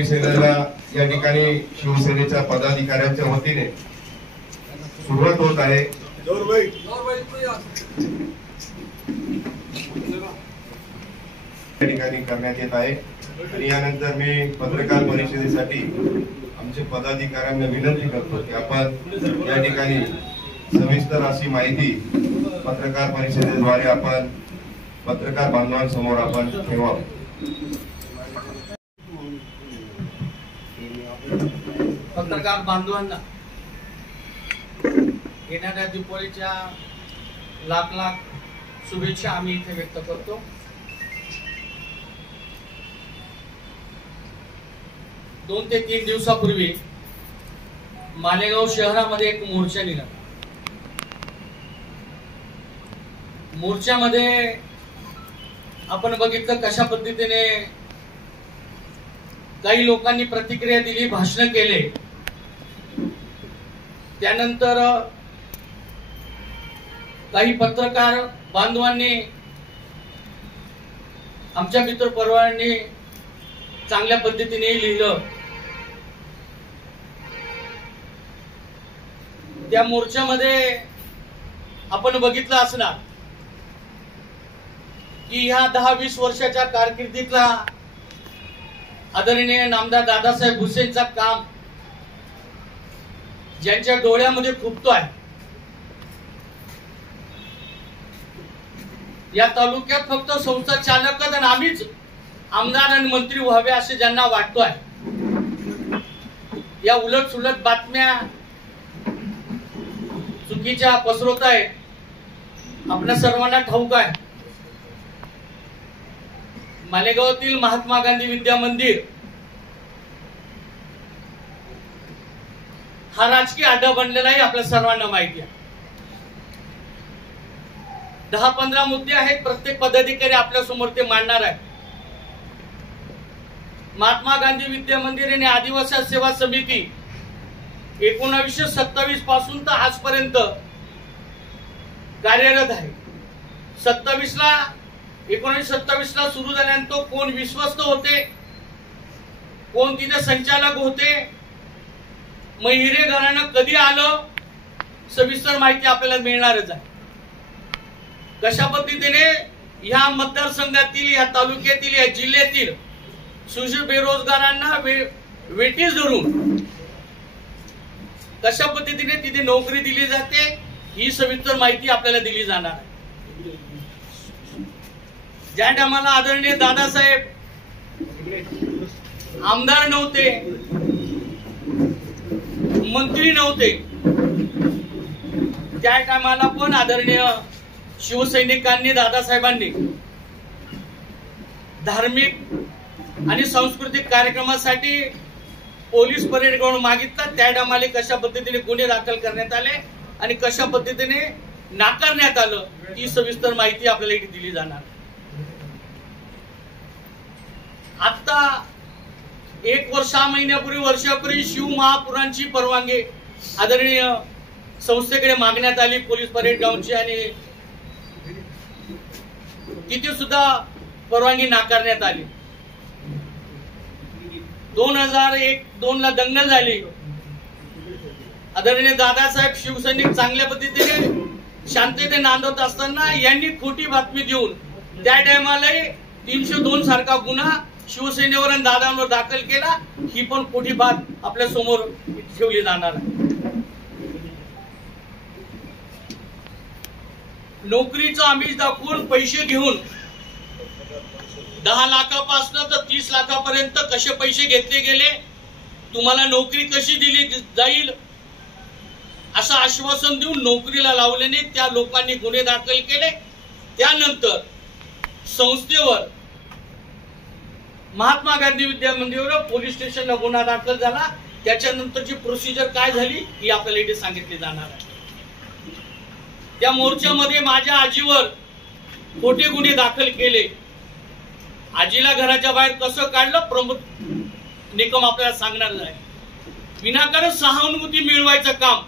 परिषदेला या ठिकाणी शिवसेनेच्या पदाधिकाऱ्यांच्या वतीने सुरुवात होत आहे। या ठिकाणी करण्यात येत आहे आणि यानंतर मी पत्रकार परिषदेसाठी आमचे पदाधिकाऱ्यांना विनंती करतो की आपण या ठिकाणी सविस्तर अशी माहिती पत्रकार परिषदेद्वारे आपण पत्रकार बांधवांसमोर आपण ठेवावं। पत्रकार बांधवांना येणाऱ्या दीपावलीच्या लाख लाख शुभेच्छा आम्ही इथे व्यक्त करतो। दोन ते तीन दिवसापूर्वी मालेगाव शहरामध्ये एक मोर्चा निघाला। मोर्चामध्ये आपण बघितलं कशा पद्धतीने काही लोकांनी प्रतिक्रिया दिली, भाषण केले। त्यानंतर काही पत्रकार बांधवांनी आमच्या मित्र परिवारांनी चांगल्या पद्धतीने लिहिलं। त्या मोर्चामध्ये आपण बघितलं असणार की ह्या 10-20 वर्षाच्या कारकिर्दीतला आदरणीय नामदार दादासाहेब भुसेंचा काम ज्यांच्या डोळ्यामध्ये खुपतोय, या तालुक्यात फक्त संस्था चालकच आणि आम्हीच आमदार आणि मंत्री व्हावे असे ज्यांना वाटतोय, या उलट सुलट बातम्या चुकीच्या पसरवत आहे। आपल्या सर्वांना ठाऊक आहे मालेगावातील महात्मा गांधी विद्या मंदिर हा राजकीय अड्डा बनलेला आहे, आपल्या सर्वांना माहिती आहे। 10-15 मुद्दे आहेत, प्रत्येक पदाधिकारी आपल्या समोर ते मांडणार आहे। महात्मा गांधी विद्या मंदिर आणि आदिवासी सेवा समिती 1927 पासून तर आजपर्यंत कार्यरत आहे। 1927 ला सुरू झाल्यानंतर कोण विश्वस्त होते, कोण तिथे संचालक होते, मग हिरे घराणं कधी आलं, सविस्तर माहिती आपल्याला मिळणारच आहे। कशा पद्धतीने ह्या मतदारसंघातील, या तालुक्यातील, या जिल्ह्यातील सुशिक्षित बेरोजगारांना वेटीस धरून कशा पद्धतीने तिथे नोकरी दिली जाते, ही सविस्तर माहिती आपल्याला दिली जाणार आहे। ज्या टायमाला आदरणीय दादासाहेब आमदार नव्हते, मंत्री नव्हते, त्या टायमाला पण आदरणीय शिवसैनिकांनी, दादासाहेबांनी धार्मिक आणि सांस्कृतिक कार्यक्रमासाठी पोलीस परेड ग्राउंड मागितला। त्या टायमाला कशा पद्धतीने गुन्हे दाखल करण्यात आले आणि कशा पद्धतीने नाकारण्यात आलं, ही सविस्तर माहिती आपल्याला इथे दिली जाणार। आता 1 वर्ष 6 महिन्यापूर्वी, वर्षापूर्वी शिव महापुरांची परवानगी आदरणीय संस्थेकडे मागण्यात आली, पोलीस परेड ग्राउंडची, आणि तिथे सुद्धा परवानगी नाकारण्यात आली। 2001-2 ला दंगल झाली। आदरणीय दादासाहेब शिवसैनिक चांगल्या पद्धतीने शांततेने नांदवत असताना यांनी खोटी बातमी देऊन त्या टायमाला 302 सारखा गुन्हा शिवसेनेवर आणि दादांवर दाखल केला। ही पण खोटी बात आपल्या समोर ठेवली जाणार आहे। नोकरीचं आमिष दाखवून पैसे घेऊन 10 लाखापासून तर 30 लाखापर्यंत कसे पैसे घेतले गेले, तुम्हाला नोकरी कशी दिली जाईल असं आश्वासन देऊन नोकरीला लावल्याने त्या लोकांनी गुन्हे दाखल केले। त्यानंतर संस्थेवर, महात्मा गांधी विद्या मंदिरावर पोलीस स्टेशनला गुन्हा दाखल झाला। त्याच्यानंतरची प्रोसिजर काय झाली ही आपल्याला इथे सांगितली जाणार आहे। त्या मोर्चामध्ये माझ्या आजीवर खोटे गुन्हे दाखल केले, आजीला घराच्या बाहेर कसं काढलं, प्रमुख निकम आपल्याला सांगणार आहे। विनाकारण सहानुभूती मिळवायचं काम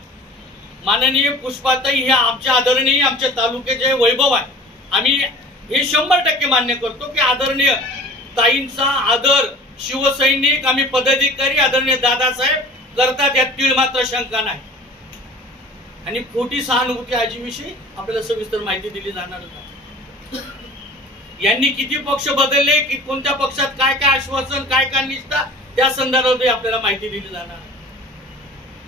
माननीय पुष्पाताई हे आमच्या आदरणीय, आमच्या तालुक्याचे वैभव आहे। आम्ही हे 100% मान्य करतो की आदरणीय ताईंचा आदर शिवसैनिक आम्ही पदाधिकारी आदरणीय दादासाहेब करतात, यात तीळ मात्र शंका नाही. आणि खोटी सहानुभूती आजीविषयी आपल्याला सविस्तर माहिती दिली जाणार नाही. यांनी किती पक्ष बदलले, की कोणत्या पक्षात काय काय आश्वासन, काय काय निष्ठा, त्या संदर्भात आपल्याला माहिती दिली जाणार.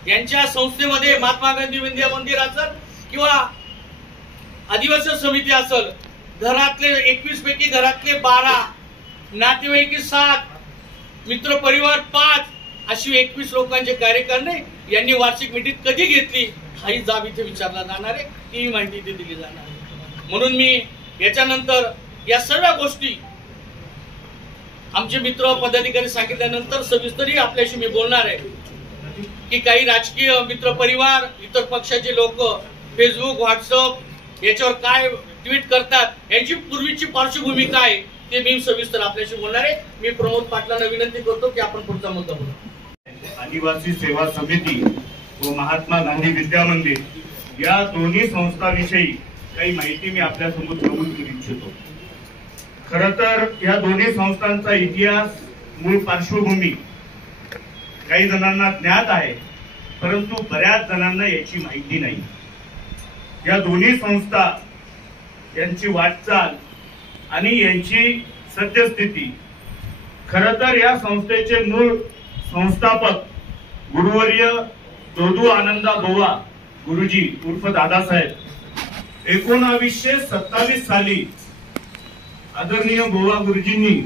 यांच्या संस्थेमध्ये महात्मा गांधी विद्या मंदिर असेल किंवा आदिवासी समिती असेल, घरातले 21 पैकी घरातले 12, नातेवाईक 7, मित्र परिवार 5, अशी 21 लोकांचे कार्यकर्ते यांनी वार्षिक मीटिंग कधी घेतली हाही जाब इथे विचारला जाणार आहे, ती माहिती इथे दिली जाणार आहे. म्हणून मी याच्यानंतर या सर्व गोष्टी आमचे मित्र पदाधिकारी सांगितल्यानंतर सविस्तरही आपल्याशी मी बोलणार आहे की काही राजकीय मित्र परिवार, इतर पक्षाचे लोक फेसबुक, व्हॉट्सअप याच्यावर काय ट्विट करतात, यांची पूर्वीची पार्श्वभूमी काय ते मी सविस्तर आपल्याशी बोलणार आहे. मी प्रमोद पाटलांना विनंती करतो की आपण पुढचा मुद्दा बोलू. आदिवासी सेवा समिती व महात्मा गांधी विद्या मंदिर या दोन्ही संस्थांविषयी काही माहिती मी आपल्या समोर नमूद करू इच्छितो. खर तर या दोन्ही संस्थांचा इतिहास, मूळ पार्श्वभूमी काही जणांना ज्ञात आहे, परंतु बऱ्याच जणांना याची माहिती नाही. या दोन्ही संस्था यांची वाटचाल आणि यांची सद्यस्थिती, खर तर या संस्थेचे मूळ संस्थापक गुरुवर्य दोदू आनंदा बोवा गुरुजी उर्फ दादासाहेब 1927 साली आदरणीय बोवा गुरुजींनी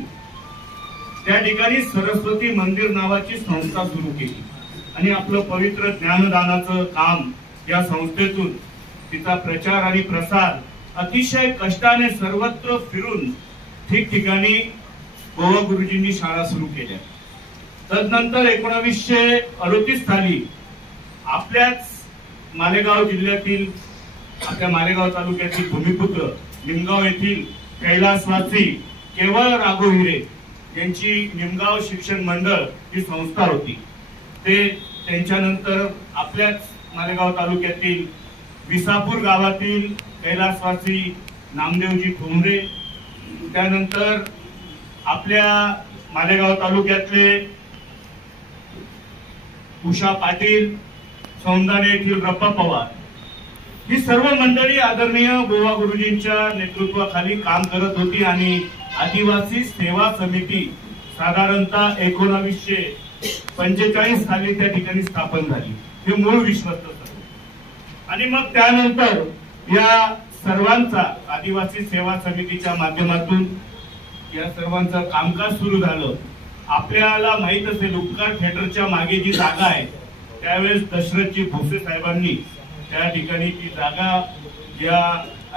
त्या ठिकाणी सरस्वती मंदिर नावाची संस्था सुरू केली आणि आपलं पवित्र ज्ञानदानाचं काम या संस्थेतून, तिचा प्रचार आणि प्रसार अतिशय कष्टाने सर्वत्र फिरून ठिकठिकाणी बोवा गुरुजींनी शाळा सुरू केल्या. तदनंतर 1938 साली आपल्याच मालेगाव जिल्ह्यातील, आपल्या मालेगाव तालुक्यातील भूमिपुत्र निमगाव येथील कैलासवासी केवळ राघव हिरे यांची निमगाव शिक्षण मंडळ ही संस्था होती. ते त्यांच्यानंतर आपल्याच मालेगाव तालुक्यातील विसापूर गावातील कैलासवासी नामदेवजी ठोंबरे, त्यानंतर आपल्या मालेगाव तालुक्यातले उषा पाटील, सौंदाणे येथील रप्पा पवार, ही सर्व मंडळी आदरणीय बोवा गुरुजींच्या नेतृत्वाखाली काम करत होती आणि आदिवासी सेवा समिती साधारणतः 1945 साली त्या ठिकाणी स्थापन झाली. हे मूळ विश्वस्त सर्व. आणि मग त्यानंतर या सर्वांचा आदिवासी सेवा समितीच्या माध्यमातून या सर्वांचं कामकाज सुरू झालं. आपल्याला माहित असेल, उपकार थिएटरच्या मागे जी जागा आहे त्यावेळेस दशरथजी भोसे साहेबांनी त्या ठिकाणी ती जागा या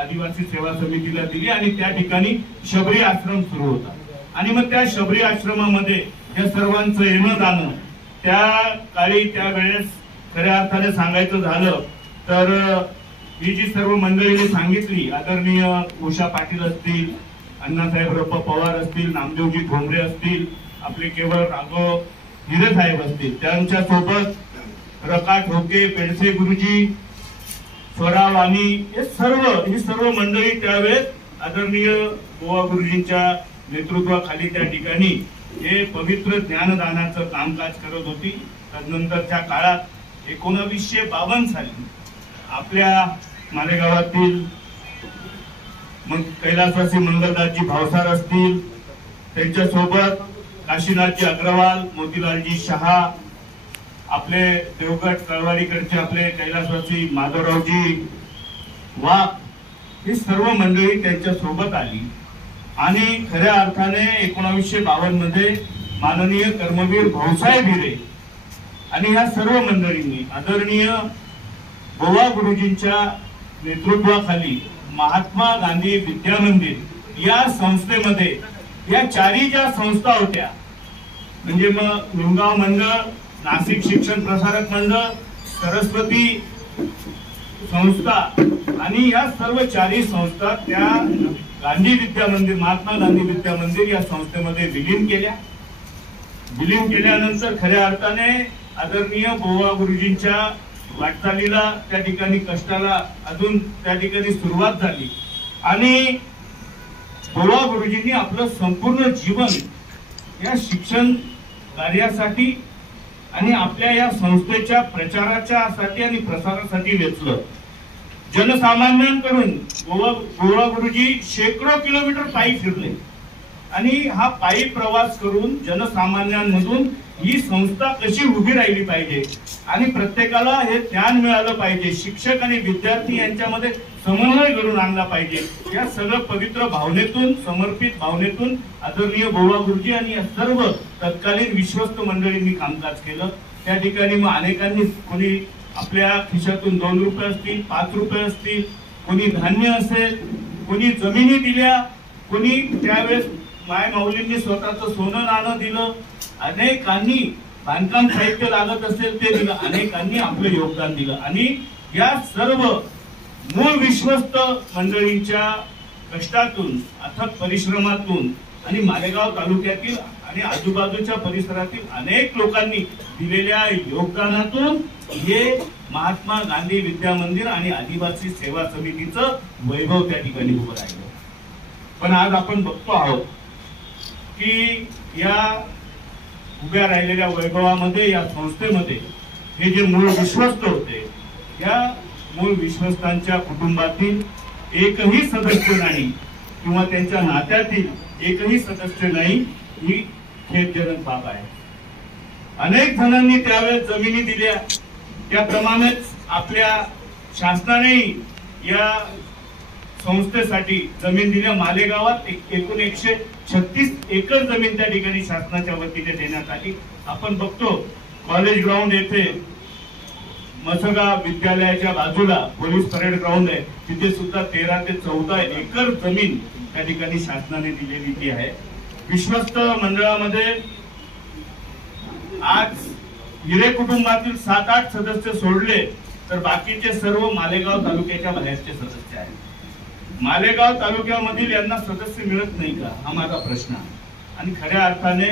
आदिवासी सेवा समितीला दिली आणि त्या ठिकाणी शबरी आश्रम सुरू होता. आणि मग त्या शबरी आश्रमामध्ये या सर्वांचं येणं जाणं, त्या काळी त्यावेळेस खऱ्या अर्थाने सांगायचं झालं तर ही जी सर्व मंडळींनी सांगितली, आदरणीय उषा पाटील असतील, अण्णासाहेब रप्पा पवार असतील, नामदेवजी ठोंबरे असतील, आपले केवळ राघव हिरे साहेब असतील, त्यांच्या सोबत रका ठोके, पेडसे गुरुजी, स्वरा वाणी, ही सर्व मंडळी त्यावेळेस आदरणीय बोवा गुरुजींच्या नेतृत्वाखाली त्या ठिकाणी हे पवित्र ज्ञानदानाचं कामकाज करत होती. तदनंतरच्या काळात 1952 साली आपल्या मालेगावातील मग कैलासवासी मंगलदासजी भावसार असतील, त्यांच्या सोबत काशीनाथजी अग्रवाल, मोतीलालजी शहा, आपले देवगड कळवाडीकडचे आपले कैलासवासी माधवरावजी वाघ, ही सर्व मंडळी त्यांच्या सोबत आली. आणि खऱ्या अर्थाने 1952 मध्ये माननीय कर्मवीर भाऊसाहेब हिरे आणि ह्या सर्व मंडळींनी आदरणीय बोवा गुरुजींच्या नेतृत्वाखाली महात्मा गांधी विद्या मंदिर या संस्थेमध्ये या चारी ज्या संस्था होत्या, म्हणजे मग निमगाव मंडळ, नाशिक शिक्षण प्रसारक मंडळ, सरस्वती संस्था आणि या सर्व चारी संस्था त्या गांधी विद्या मंदिर, महात्मा गांधी विद्या मंदिर या संस्थेमध्ये विलीन केल्या. विलीन केल्यानंतर खऱ्या अर्थाने आदरणीय बोवा गुरुजींच्या वाटचालीला, त्या ठिकाणी कष्टाला अजून त्या ठिकाणी सुरुवात झाली आणि बोवा गुरुजींनी आपलं संपूर्ण जीवन या शिक्षण कार्यासाठी आणि आपल्या या संस्थेच्या प्रचारासाठी आणि प्रसारासाठी वेचलं. जनसामान्यांकडून गोवा गुरुजी शेकडो किलोमीटर पायी फिरले आणि हा पायी प्रवास करून जनसामान्यांमधून ही संस्था कशी उभी राहिली पाहिजे आणि प्रत्येकाला हे ज्ञान मिळालं पाहिजे, शिक्षक आणि विद्यार्थी यांच्यामध्ये समन्वय घडून आणला पाहिजे, या सगळं पवित्र भावनेतून, समर्पित भावनेतून आदरणीय गोवा गुरुजी आणि या सर्व तत्कालीन विश्वस्त मंडळींनी कामकाज केलं. त्या ठिकाणी मग अनेकांनी, कोणी आपल्या खिशातून 2 रुपये असतील, 5 रुपये असतील, कोणी धान्य असेल, कोणी जमिनी दिल्या, कोणी त्यावेळेस माय माऊलींनी स्वतःचं सोनं नाणं दिलं, अनेकांनी बांधकाम साहित्य लागत असेल ते दिलं, अनेकांनी आपलं योगदान दिलं. आणि या सर्व मूळ विश्वस्त मंडळींच्या कष्टातून, अथक परिश्रमातून आणि मालेगाव तालुक्यातील आणि आजूबाजूच्या परिसरातील अनेक लोकांनी दिलेल्या योगदानातून हे महात्मा गांधी विद्या मंदिर आणि आदिवासी सेवा समितीचं वैभव त्या ठिकाणी उभं राहिलं. पण आज आपण बघतो आहोत की या उभ्या राहिलेल्या वैभवामध्ये, या संस्थेमध्ये हे जे मूळ विश्वस्त होते, या मूळ विश्वस्तांच्या कुटुंबातील एकही सदस्य नाही किंवा त्यांच्या नात्यातील एकही सदस्य नाही, ही खेदजनक बाब आहे. अनेक जणांनी त्यावेळेस जमिनी दिल्या, त्याप्रमाणेच आपल्या शासनाने या संस्थेसाठी जमीन दिल्या. मालेगावात एकूण 136 एकर जमीन त्या ठिकाणी शासनाच्या वतीने देण्यात आली. आपण बघतो कॉलेज ग्राउंड येथे मसगा विद्यालयाच्या बाजूला पोलीस परेड ग्राउंड आहे, तिथे सुद्धा 13 ते 14 एकर जमीन त्या ठिकाणी शासनाने दिलेली ती आहे. विश्वस्त मंडळामध्ये आज हिरे कुटुंबातील 7-8 सदस्य सोडले तर बाकीचे सर्व मालेगाव तालुक्याच्या बाहेरचे सदस्य आहेत. मालेगाव तालुक्यामधील यांना सदस्य मिळत नाही का, हा माझा प्रश्न आहे. आणि खऱ्या अर्थाने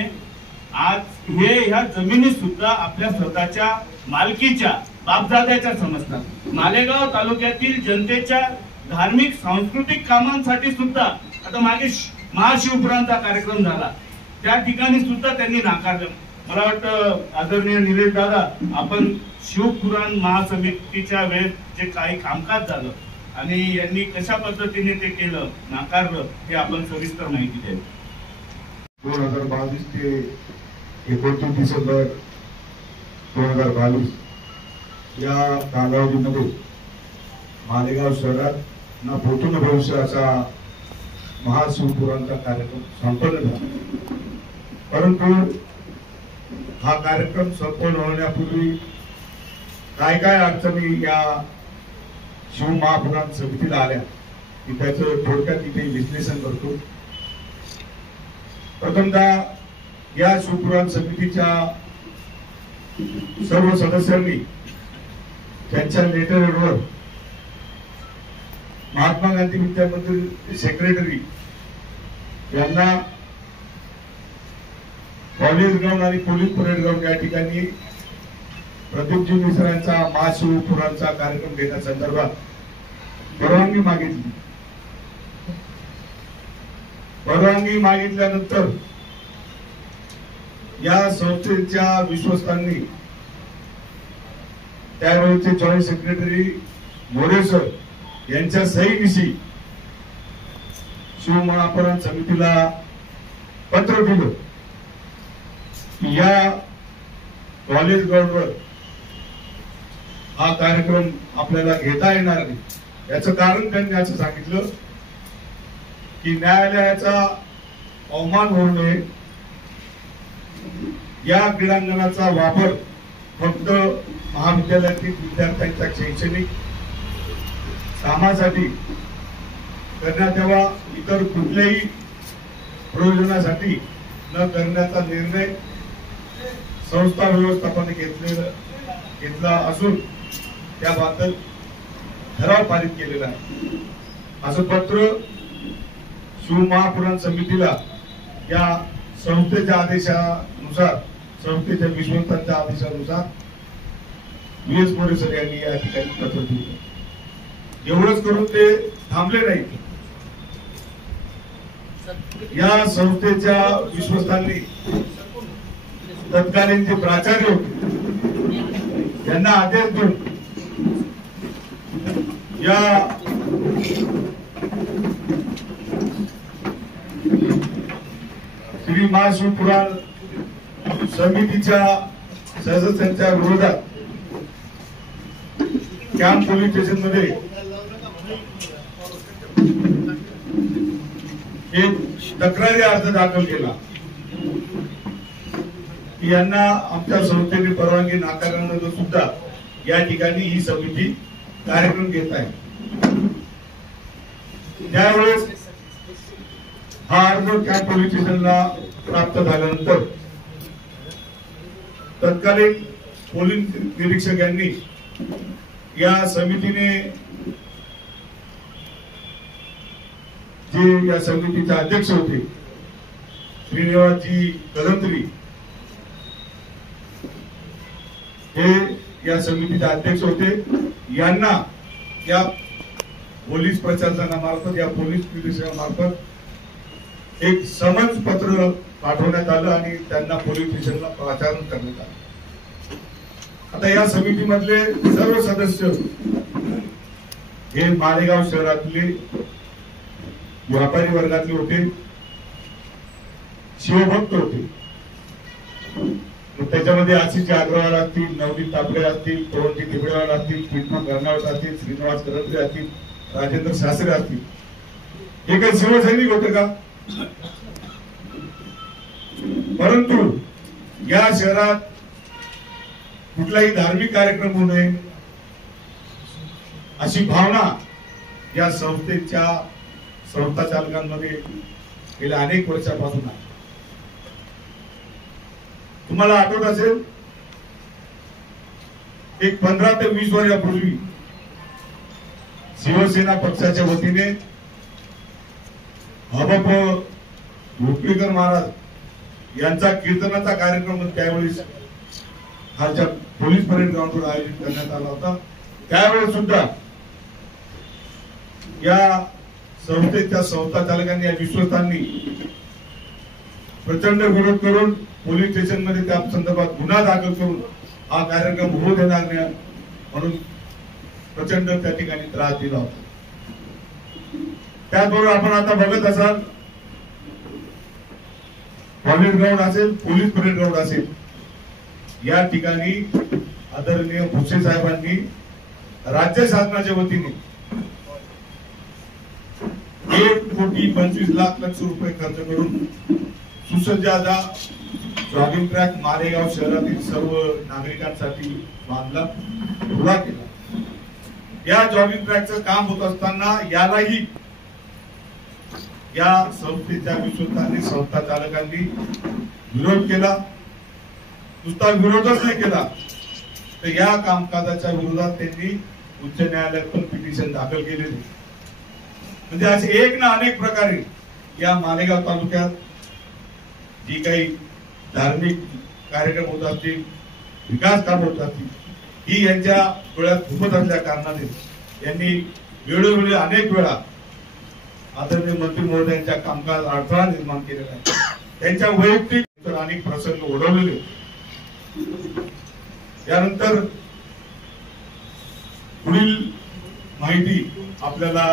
आज ह्या जमिनी सुद्धा आपल्या स्वतःच्या मालकीच्या, बापदाद्याच्या समजतात. मालेगाव तालुक्यातील जनतेच्या धार्मिक सांस्कृतिक कामांसाठी सुद्धा, आता मागे महाशिवपुराणचा कार्यक्रम झाला, त्या ठिकाणी सुद्धा त्यांनी नाकारलं. मला वाटतं आदरणीय निलेश दादा, आपण शिवपुराण महासमितीच्या वेळेस जे काही कामकाज झालं आणि यांनी कशा पद्धतीने ते केलं, नाकारलं, हे आपण सविस्तर माहिती द्यावी. 2022 ते 29 डिसेंबर 2022 या कालावधीमध्ये मालेगाव शहरात ना भूतो न भविष्य असा महाशिवपुराणचा कार्यक्रम संपन्न झाला. परंतु हा कार्यक्रम संपन्न होण्यापूर्वी काय काय अडचणी या शिव महापुराण समितीला आल्या, की त्याचं थोडक्यात इथे विश्लेषण करतो. प्रथमतः या शिवपुराण समितीच्या सर्व सदस्यांनी त्यांच्या लेटरवर महात्मा गांधी विद्या मंदिर सेक्रेटरी यांना कॉलेज ग्राउंड आणि पोलीस परेड ग्राउंड या ठिकाणी प्रदीपजी मिश्रांचा महाशिवपुराणचा कार्यक्रम घेण्यासंदर्भात परवानगी मागितली. परवानगी मागितल्यानंतर या संस्थेच्या विश्वस्तांनी त्यावेळेचे जॉईंट सेक्रेटरी मोरे सर यांच्या सहीनिशी शिव महापुराण समितीला पत्र दिलं की या कॉलेज ग्राउंडवर हा कार्यक्रम आपल्याला घेता येणार नाही. याचं कारण त्यांनी असं सांगितलं की न्यायालयाचा अवमान होऊ नये, या क्रीडांगणाचा वापर फक्त महाविद्यालयातील विद्यार्थ्यांच्या शैक्षणिक कामासाठी करण्यात यावा, इतर कुठल्याही प्रयोजनासाठी न करण्याचा निर्णय संस्था व्यवस्थापनाने घेतला असून त्याबद्दल ठराव पारित केलेला आहे. असं पत्र शिव महापुराण समितीला या संस्थेच्या आदेशानुसार, संस्थेच्या विश्वस्तांच्या आदेशानुसार VS मोरे सर यांनी या ठिकाणी पत्र दिलं. एवढंच करून ते थांबले नाही. या संस्थेच्या विश्वस्तांनी तत्कालीन जे प्राचार्य होते यांना आदेश देऊन या श्री महाशिवपुराण समितीच्या सदस्यांच्या विरोधात कॅम्प पोलीस स्टेशन मध्ये एक तक्रारी अर्ज दाखल केला की यांना आमच्या संस्थेने परवानगी नाकारल्यानंतर सुद्धा या ठिकाणी ही समिती कार्यक्रम घेत आहे। त्यावेळेस हा अर्ज कॅम्प पोलीस स्टेशनला प्राप्त झाल्यानंतर तत्कालीन पोलीस निरीक्षक यांनी या समितीने जे या समितीचे अध्यक्ष होते श्रीनिवासजी कदमत्री हे या समितीचे अध्यक्ष होते, यांना या पोलीस प्रशासनामार्फत या पोलीस निरीक्षकामार्फत एक समन्स पत्र पाठवण्यात आलं आणि त्यांना पोलीस स्टेशनला पाचारण करण्यात आलं। आता या समितीमधले सर्व सदस्य हे मालेगाव शहरातले व्यापारी वर्गातले होते, शिवभक्त होते। त्याच्यामध्ये आशिष अग्रवाल असतील, नवनीत तापडे असतील, पवनजी तिबडेवाल असतील, कृष्णा कर्नावत असतील, श्रीनिवास कदमत्री असतील, राजेंद्र शास्त्री असतील। हे काही शिवसैनिक होते का? परंतु या शहरात कुठलाही धार्मिक कार्यक्रम होऊ नये अशी भावना या संस्थेच्या संस्था चालकांमध्ये गेल्या अनेक वर्षापासून आहे। तुम्हाला आठवत असेल एक 15 ते 20 वर्षापूर्वी शिवसेना पक्षाच्या वतीने हबप भोपळेकर महाराज यांचा कीर्तनाचा कार्यक्रम त्यावेळेस खालच्या पोलीस परेड ग्राउंडवर आयोजित करण्यात आला होता। त्यावेळेस सुद्धा या संस्थेच्या संस्था चालकांनी या विश्वस्तांनी प्रचंड विरोध करून पोलीस स्टेशन मध्ये त्या संदर्भात गुन्हा दाखल करून हा कार्यक्रम होऊ देणार नाही म्हणून प्रचंड त्या ठिकाणी त्रास दिला होता। त्याचबरोबर आपण आता बघत असाल परेड ग्राउंड असेल, पोलीस परेड ग्राउंड असेल, या ठिकाणी आदरणीय भुसे साहेबांनी राज्य शासनाच्या वतीने 1,25,00,000 रुपये खर्च करून सुसज्ज असा जॉगिंग ट्रॅक मालेगाव शहरातील सर्व नागरिकांसाठी बांधला, खुला केला। या जॉगिंग ट्रॅकचं काम होत असताना यालाही या संस्थेच्या विश्वस्तांनी संस्था चालकांनी विरोध केला। नुसता विरोधच नाही केला तर या कामकाजाच्या विरोधात त्यांनी उच्च न्यायालयात पण पिटिशन दाखल केलेले। म्हणजे असे एक ना अनेक प्रकारे या मालेगाव तालुक्यात जी काही धार्मिक कार्यक्रम होत असतील, विकास काम होत असतील, ही यांच्या डोळ्यात घुमत असल्या कारणाने यांनी वेळोवेळी अनेक वेळा आदरणीय मंत्री महोदयांच्या कामकाज अडथळा निर्माण केलेला आहे। त्यांच्या वैयक्तिक अनेक प्रसंग ओढवलेले। त्यानंतर पुढील माहिती आपल्याला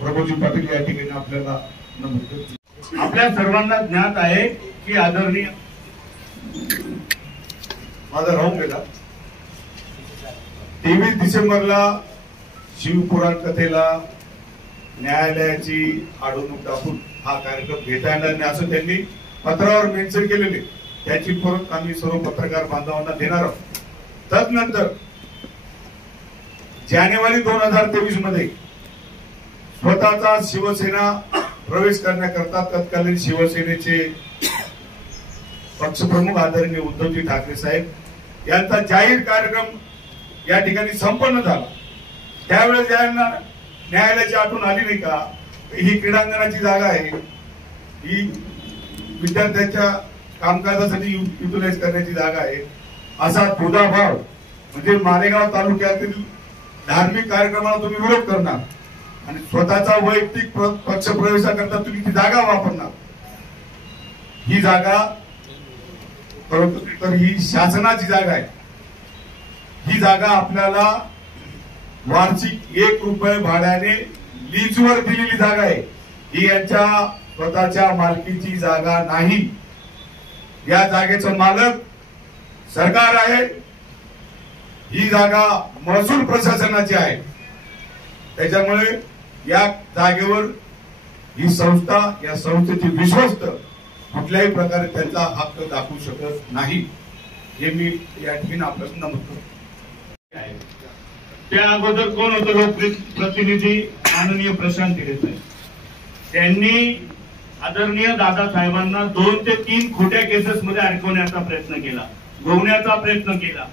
प्रभूजी पाटील या ठिकाणी आपल्याला नमूद करतील। आपल्या सर्वांना ज्ञात आहे की आदरणीय माझा राहून गेला 23 डिसेंबरला शिवपुराण कथेला न्यायालयाची अडवणूक टाकून हा कार्यक्रम घेता येणार नाही असं त्यांनी पत्रावर मेन्शन केलेले। त्याची परत आम्ही सर्व पत्रकार बांधवांना देणार आहोत। तदनंतर जानेवारी 2023 मध्ये स्वतःचा शिवसेना प्रवेश करण्याकरता तत्कालीन शिवसेनेचे पक्षप्रमुख आदरणीय उद्धवजी ठाकरे साहेब यांचा जाहीर कार्यक्रम या ठिकाणी संपन्न झाला। त्यावेळेस यांना न्यायालयाची आठवण आली नाही का ही क्रीडांगणाची जागा आहे, ही विद्यार्थ्यांच्या कामकाजासाठी युटिलाइज करण्याची जागा आहे, असा दुधाभाव म्हणजे मालेगाव तालुक्यातील धार्मिक कार्यक्रमाला तुम्ही विरोध करणार आणि स्वतःचा वैयक्तिक पक्ष प्रवेशाकरता तुम्ही ती जागा वापरणार. ही जागा तर ही शासनाची जागा आहे. ही जागा आपल्याला वार्षिक 1 रुपये भाड्याने लीजवर दिलेली जागा आहे. ही यांच्या स्वतःच्या मालकीची जागा नाही. या जागेचं मालक सरकार आहे. ही जागा महसूल प्रशासनाची आहे. त्याच्यामुळे या जागेवर ही संस्था, या संस्थेची विश्वस्त कुठल्याही प्रकारे त्यांचा हक्क दाखवू शकत नाही. हे मी या ठिकाणी आपल्याला नमूद करतो. त्या अगोदर कोण होतं लोकप्रतिनिधी माननीय प्रशांत हिरेसाहेब. त्यांनी आदरणीय दादासाहेबांना 2 ते 3 खोट्या केसेस मध्ये अडकवण्याचा प्रयत्न केला, गोवण्याचा प्रयत्न केला.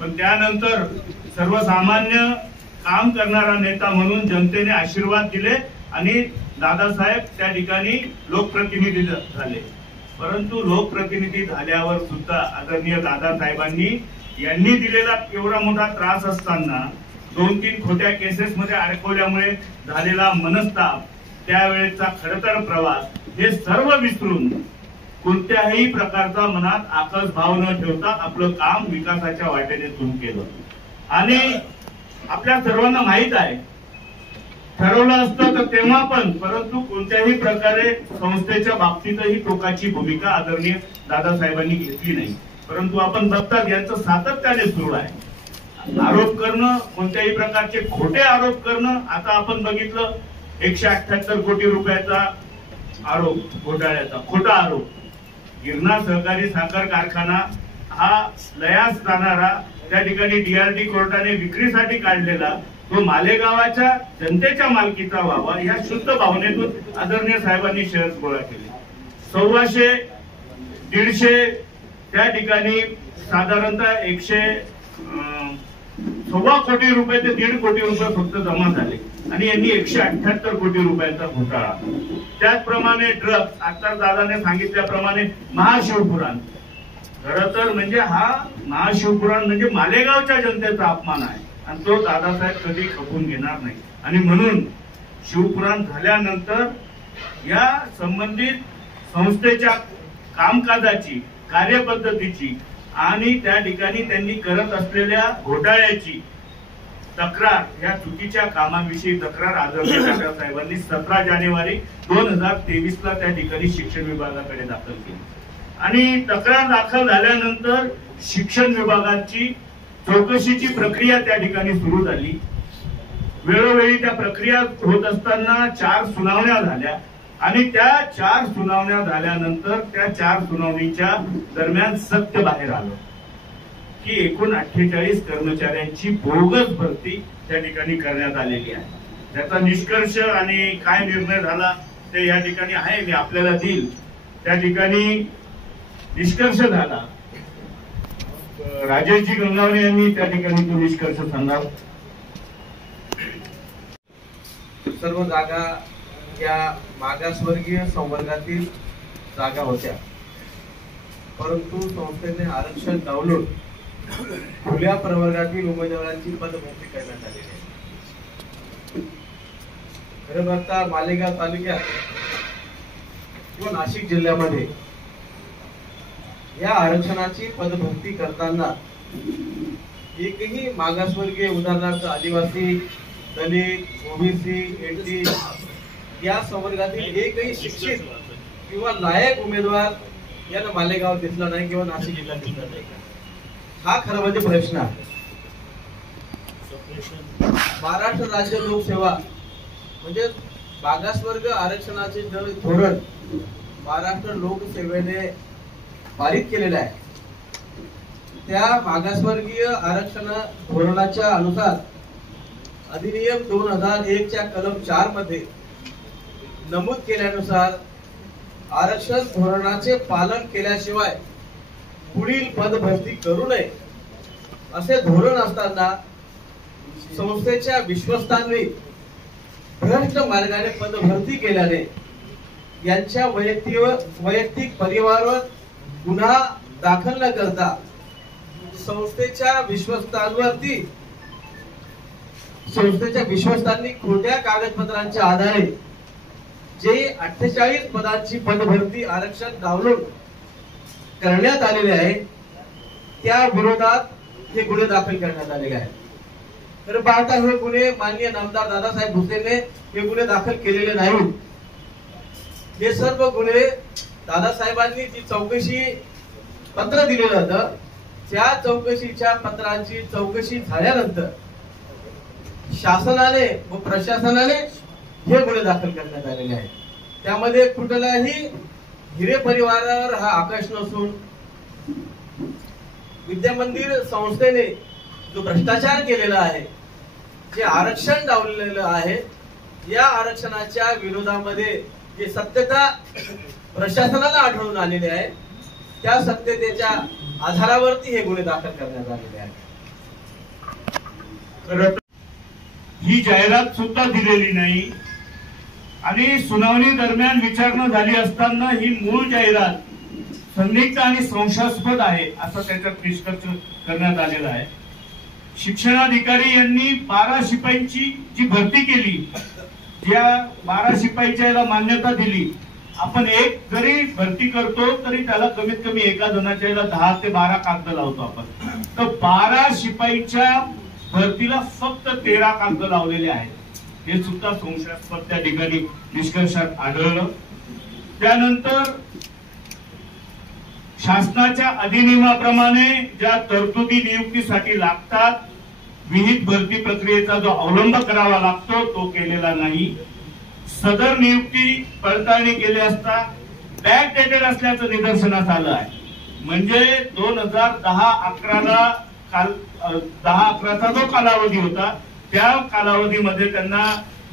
पण त्यानंतर सर्वसामान्य काम करणारा नेता म्हणून जनतेने आशीर्वाद दिले आणि दादासाहेब त्या ठिकाणी लोकप्रतिनिधी झाले. परंतु लोकप्रतिनिधी झाल्यावर सुद्धा आदरणीय दादासाहेबांनी यांनी दिलेला एवढा मोठा त्रास असताना 2-3 खोट्या केसेस मध्ये अडकवल्यामुळे झालेला मनस्ताप, त्यावेळेचा खडतर प्रवास, हे सर्व विसरून कोणत्याही प्रकारचा मनात आकस भाव न ठेवता आपलं काम विकासाच्या वाटेने सुरू केलं. आणि आपल्या सर्वांना माहित आहे, ठरवलं असतं तर तेव्हा पण, परंतु कोणत्याही प्रकारे संस्थेच्या बाबतीतही टोकाची भूमिका आदरणीय दादासाहेबांनी घेतली नाही. परंतु आपण बघतात यांचं सातत्याने सुरू आहे. आरोप करणं, कोणत्याही प्रकारचे खोटे आरोप करणं. आता आपण बघितलं 178 कोटी रुपयाचा आरोप, घोटाळ्याचा खोटा आरोप. गिरणा सहकारी साखर कारखाना हा लयास जाणारा, त्या ठिकाणी DRT कोर्टाने विक्रीसाठी काढलेला, तो मालेगावाच्या जनतेच्या मालकीचा व्हावा या शुद्ध भावनेतून आदरणीय साहेबांनी शेअर्स गोळा केले. 125, 150 त्या ठिकाणी साधारणतः 100 कोटी रुपये ते 1.5 कोटी रुपये फक्त जमा झाले आणि यांनी 178 कोटी रुपयाचा घोटाळा. त्याचप्रमाणे ड्रग्ज, आता दादाने सांगितल्याप्रमाणे महाशिवपुराण, खरं तर म्हणजे हा महाशिवपुराण म्हणजे मालेगावच्या जनतेचा अपमान आहे आणि तो दादासाहेब कधी खपून घेणार नाही. आणि म्हणून शिवपुराण झाल्यानंतर या संबंधित संस्थेच्या कामकाजाची, कार्यपद्धतीची आणि त्या ठिकाणी त्यांनी करत असलेल्या घोटाळ्याची तक्रार, या चुकीच्या कामाविषयी तक्रार आदरणीय दादासाहेबांनी 17 जानेवारी 2023 ला त्या ठिकाणी शिक्षण विभागाकडे दाखल केली. आणि तक्रार दाखल झाल्यानंतर शिक्षण विभागाची चौकशीची प्रक्रिया त्या ठिकाणी सुरू झाली. वेळोवेळी त्या प्रक्रिया होत असताना 4 सुनावण्या झाल्या आणि त्या 4 सुनावण्या झाल्यानंतर त्या 4 सुनावणीच्या दरम्यान सत्य बाहेर आलं की एकूण 48 कर्मचाऱ्यांची बोगस भरती त्या ठिकाणी करण्यात आलेली आहे. त्याचा निष्कर्ष आणि काय निर्णय झाला ते या ठिकाणी आहे, मी आपल्याला देईल. त्या ठिकाणी निष्कर्ष झाला, राजेशजी गंगावणे यांनी त्या ठिकाणी तो निष्कर्ष सांगावा. सर्व जागा या मागासवर्गीय संवर्गातील जागा होत्या, परंतु संस्थेने आरक्षण डावलून खुल्या प्रवर्गातील उमेदवारांची पदभरती करण्यात आलेली आहे. खरं बघता मालेगाव तालुक्यात किंवा नाशिक जिल्ह्यामध्ये या आरक्षणाची पदभरती करताना एकही मागासवर्गीय, उदाहरणार्थ आदिवासी, दलित, ओबीसी, एनटी या संवर्गातील एकही शिक्षित किंवा लायक उमेदवार यांना मालेगाव दिसला नाही किंवा नाशिक जिल्ह्यात दिसला नाही. हा खरं म्हणजे प्रश्न आहे. महाराष्ट्र राज्य लोकसेवा म्हणजे मागासवर्ग आरक्षणाचे धोरण महाराष्ट्र लोकसेवेने पारित केलेलं आहे. त्या मागासवर्गीय आरक्षण धोरणाच्या अनुसार अधिनियम 2001 च्या कलम 4 मध्ये नमूद केल्यानुसार आरक्षण धोरणाचे पालन केल्याशिवाय पुढील पदभरती करू नये असे धोरण असताना संस्थेच्या विश्वस्तांनी भ्रष्ट मार्गाने पदभरती केल्याने यांच्या वैयक्तिक परिवारावर गुन्हा दाखल न करता संस्थेच्या विश्वस्तांवरती संस्थेच्या विश्वस्तांनी खोट्या कागदपत्रांच्या आधारे जे 48 पदांची पदभरती आरक्षण डाउनलोड करण्यात आलेले आहे त्या विरोधात हे गुन्हे दाखल करण्यात आलेले आहेत. तर पाहता हे गुन्हे माननीय नामदार दादासाहेब भुसेने हे गुन्हे दाखल केलेले नाहीत. हे सर्व गुन्हे दादासाहेबांनी जी चौकशी पत्र दिलेलं होतं त्या चौकशीच्या पत्रांची चौकशी झाल्यानंतर शासनाने व प्रशासनाने हे गुन्हे दाखल करण्यात आलेले आहेत. त्यामध्ये कुठलाही हिरे परिवारावर हा आकाश नसून विद्यामंदिर संस्थेने जो भ्रष्टाचार केलेला आहे, जे आरक्षण डावलेलं आहे, या आरक्षणाच्या विरोधामध्ये जे सत्यता प्रशासनाला आढळून आलेली आहे त्या सत्यतेच्या आधारावरती हे गुन्हे दाखल करण्यात आलेले आहेत. ही जाहिरात सुद्धा दिलेली नाही आणि सुनावणी दरम्यान विचारणा झाली असताना ही मूळ जाहिरात संदिग्ध आणि संशयास्पद आहे असं त्याच्यात निष्कर्ष करण्यात आलेला आहे. शिक्षणाधिकारी यांनी 12 शिपाईंची जी भरती केली, ज्या 12 शिपाईच्या याला मान्यता दिली, आपण एक जरी भरती करतो तरी त्याला कमीत कमी एका जणाच्या याला 10 ते 12 कागद लावतो आपण. तर 12 शिपाईच्या भरतीला फक्त 13 कागद लावलेले आहेत. हे सुद्धा संशयास्पद त्या ठिकाणी निष्कर्षात आढळलं. त्यानंतर शासनाच्या अधिनियमाप्रमाणे ज्या तरतुदी नियुक्तीसाठी लागतात, विहित भरती प्रक्रियेचा जो अवलंब करावा लागतो तो केलेला नाही. सदर नियुक्ती पडताळणी केली असता बॅकडेटेड असल्याचं निदर्शनास आलं आहे. म्हणजे 2010-11ला 10-11चा जो कालावधी होता त्या कालावधीमध्ये त्यांना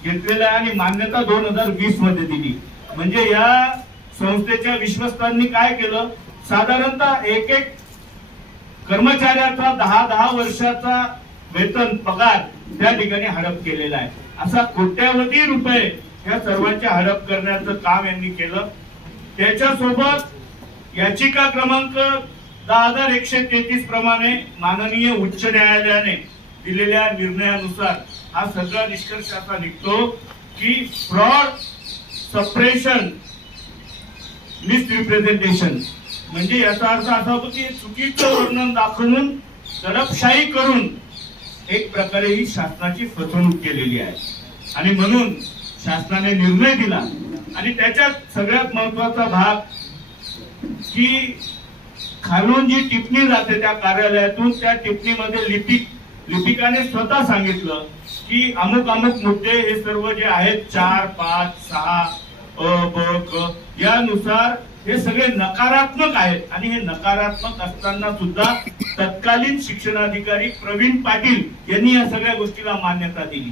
घेतलेला आणि मान्यता 2020 मध्ये दिली. म्हणजे या संस्थेच्या विश्वस्तांनी काय केलं, साधारणतः एक कर्मचाऱ्याचा 10 वर्षाचा वेतन पगार त्या ठिकाणी हडप केलेला आहे. असा कोट्यावधी रुपये या सर्वांच्या हडप करण्याचं काम यांनी केलं. त्याच्यासोबत याचिका क्रमांक 10,133 प्रमाणे माननीय उच्च न्यायालयाने दिलेल्या निर्णयानुसार हा सगळा निष्कर्ष असा निघतो की फ्रॉड, सप्रेशन, मिसरिप्रेझेंटेशन, म्हणजे याचा अर्थ असा होतो की चुकीचं वर्णन दाखवून दडपशाही करून एक प्रकारे ही शासनाची फसवणूक केलेली आहे. आणि म्हणून शासनाने निर्णय दिला. आणि त्याच्यात सगळ्यात महत्वाचा भाग की खालून जी टिप्पणी जाते त्या कार्यालयातून, त्या टिप्पणीमध्ये लिपिकाने स्वतः सांगितलं की अमुक मुद्दे हे सर्व जे आहेत 4, 5, 6 अ, ब, क यानुसार हे सगळे नकारात्मक आहेत. आणि हे नकारात्मक असताना सुद्धा तत्कालीन शिक्षणाधिकारी प्रवीण पाटील यांनी या सगळ्या गोष्टीला मान्यता दिली.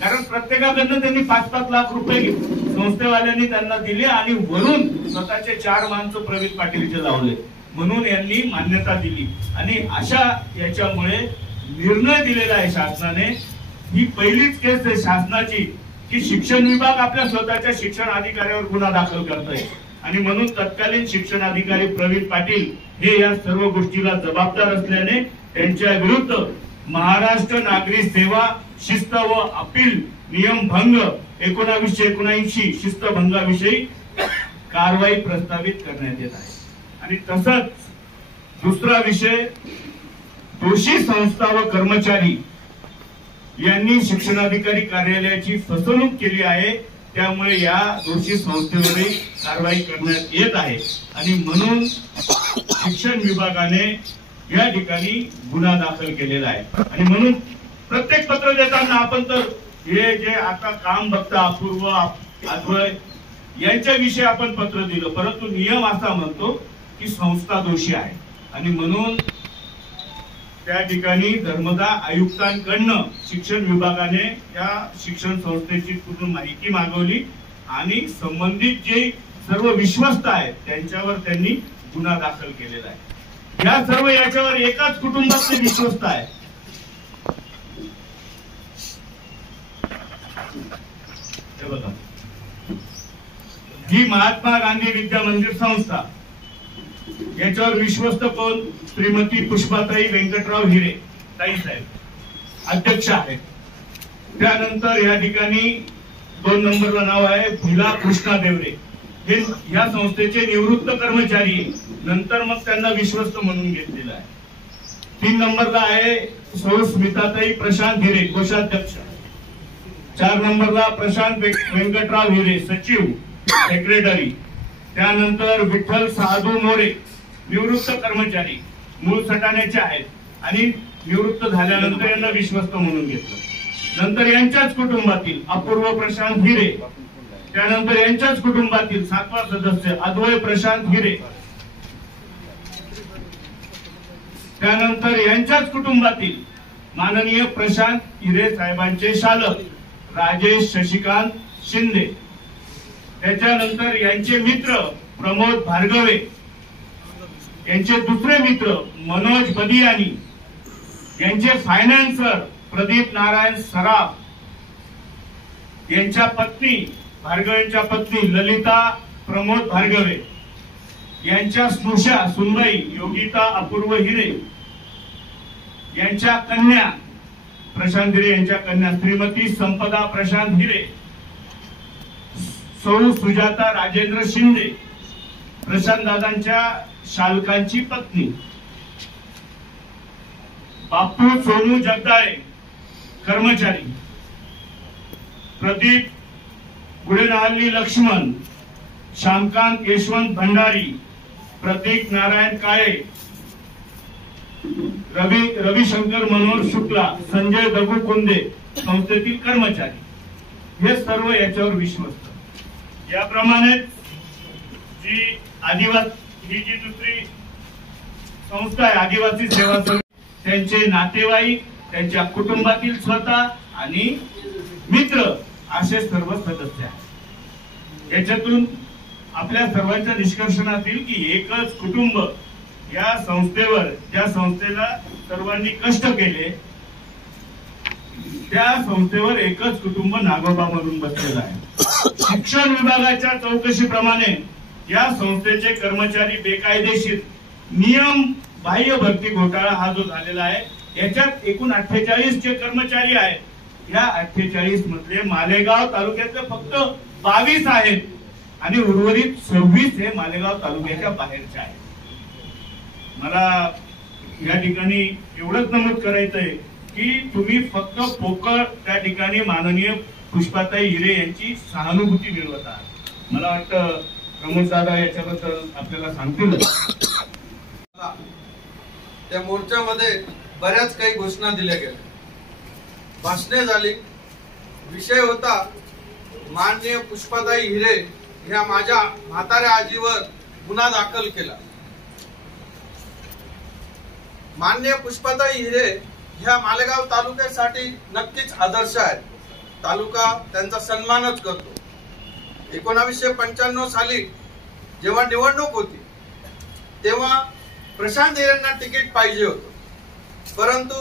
कारण प्रत्येकाकडनं त्यांनी 5-5 लाख रुपये संस्थेवाल्यांनी त्यांना दिले आणि वरून स्वतःचे 4 माणसं प्रवीण पाटीलचे लावले, म्हणून यांनी मान्यता दिली. आणि अशा याच्यामुळे निर्णय दिलेला आहे शासनाने. ही पहिलीच केस आहे शासनाची की शिक्षण विभाग आपल्या स्वतःच्या शिक्षण अधिकाऱ्यावर गुन्हा दाखल करतोय. आणि म्हणून तत्कालीन शिक्षण अधिकारी प्रवीण पाटील हे या सर्व गोष्टीला जबाबदार असल्याने त्यांच्या विरुद्ध महाराष्ट्र नागरी सेवा शिस्त व अपील नियम भंग 1979 शिस्त भंगाविषयी कारवाई प्रस्तावित करण्यात येत आहे. आणि तसंच दुसरा विषय, दोषी संस्था व कर्मचारी यांनी शिक्षणाधिकारी कार्यालयाची फसवणूक केली आहे, त्यामुळे या दोषी संस्थेवर कारवाई करण्यात येत आहे. आणि म्हणून शिक्षण विभागाने या ठिकाणी गुन्हा दाखल केलेला आहे. आणि म्हणून प्रत्येक पत्र देताना आपण तर हे जे आता काम बघता अपूर्व, अद्वय यांच्याविषयी आपण पत्र दिलं, परंतु नियम असा म्हणतो की संस्था दोषी आहे. आणि म्हणून त्या ठिकाणी धर्मदाय आयुक्तांकडनं शिक्षण विभागाने या शिक्षण संस्थेची पूर्ण माहिती मागवली आणि संबंधित जे सर्व विश्वस्त आहेत त्यांच्यावर त्यांनी गुन्हा दाखल केलेला आहे. या सर्व याच्यावर एकाच कुटुंबातले विश्वस्त आहे. हे बघा, ही महात्मा गांधी विद्या मंदिर संस्था, याच्यावर विश्वस्त कोण? श्रीमती पुष्पाताई व्यंकटराव हिरे ताई साहेब अध्यक्ष आहेत. त्यानंतर या ठिकाणी 2 नंबरला नाव आहे भिला कृष्णा देवरे, हे या संस्थेचे निवृत्त कर्मचारी आहे. नंतर मग त्यांना विश्वस्त म्हणून घेतलेलं आहे. 3 नंबरला आहे सौ स्मिताताई प्रशांत हिरे, कोषाध्यक्ष. 4 नंबरला प्रशांत व्यंकटराव हिरे, सचिव सेक्रेटरी. त्यानंतर विठ्ठल साधू मोरे, निवृत्त कर्मचारी, मूळ सटाण्याचे आहेत आणि निवृत्त झाल्यानंतर यांना विश्वस्त म्हणून घेतलं. नंतर यांच्याच कुटुंबातील अपूर्व प्रशांत हिरे, त्यानंतर यांच्याच कुटुंबातील 7वा सदस्य अद्वय प्रशांत हिरे, त्यानंतर यांच्याच कुटुंबातील माननीय प्रशांत हिरे साहेबांचे शालक राजेश शशिकांत शिंदे, त्याच्यानंतर यांचे मित्र प्रमोद भार्गवे, यांचे दुसरे मित्र मनोज बदियानी, यांचे फायनान्सर प्रदीप नारायण सराफ, यांच्या पत्नी भार्गवेंच्या पत्नी ललिता प्रमोद भार्गवे, यांच्या स्नुषा सुनबाई योगिता अपूर्व हिरे, यांच्या कन्या प्रशांत हिरे, यांच्या कन्या श्रीमती संपदा प्रशांत हिरे, सौ सुजाता राजेंद्र शिंदे, प्रशांत दादांच्या शालकांची पत्नी, बापू सोनू जगदाळे कर्मचारी, प्रदीप गुडेनहल्ली लक्ष्मण, श्यामकांत यशवंत भंडारी, प्रतीक नारायण काळे, रविशंकर मनोहर शुक्ला, संजय दगू कुंदे, संस्थेतील कर्मचारी, हे सर्व याच्यावर विश्वस्त. याप्रमाणे जी आदिवासी, ही जी दुसरी संस्था आहे आदिवासी सेवा समिती, त्यांचे नातेवाईक, त्यांच्या कुटुंबातील स्वतः आणि मित्र असे सर्व सदस्य आहेत. याच्यातून आपल्या सर्वांच्या निष्कर्षणात येईल की एकच कुटुंब या संस्थेवर, ज्या संस्थेला सर्वांनी कष्ट केले, त्या संस्थेवर एकच कुटुंब नागोबा म्हणून बसलेलं आहे. शिक्षण विभागाच्या चौकशीप्रमाणे या संस्थेचे कर्मचारी बेकायदेशीर नियम बाह्य भरती घोटाळा हा जो झालेला आहे, याच्यात एकूण 48 जे कर्मचारी आहेत, या 48 मधले मालेगाव तालुक्यातले फक्त 22 आहेत आणि उर्वरित 26 हे मालेगाव तालुक्याच्या बाहेरचे आहेत. मला या ठिकाणी एवढंच नमूद करायचंय की तुम्ही फक्त पोकळ त्या ठिकाणी माननीय पुष्पाताई हिरे यांची सहानुभूती मिळवत आहात. मला वाटतं प्रमोद दादा याच्याबद्दल आपल्याला सांगतील. त्या मोर्चामध्ये बऱ्याच काही घोषणा दिल्या गेल्या, भाषणे झाली. विषय होता माननीय पुष्पाताई हिरे ह्या माझ्या म्हाताऱ्या आजीवर गुन्हा दाखल केला. माननीय पुष्पाताई हिरे ह्या मालेगाव तालुक्यासाठी नक्कीच आदर्श आहेत. तालुका त्यांचा सन्मानच करतो. 1995 साली जेव्हा निवडणूक होती तेव्हा प्रशांत हिरेंना तिकीट पाहिजे होतं, परंतु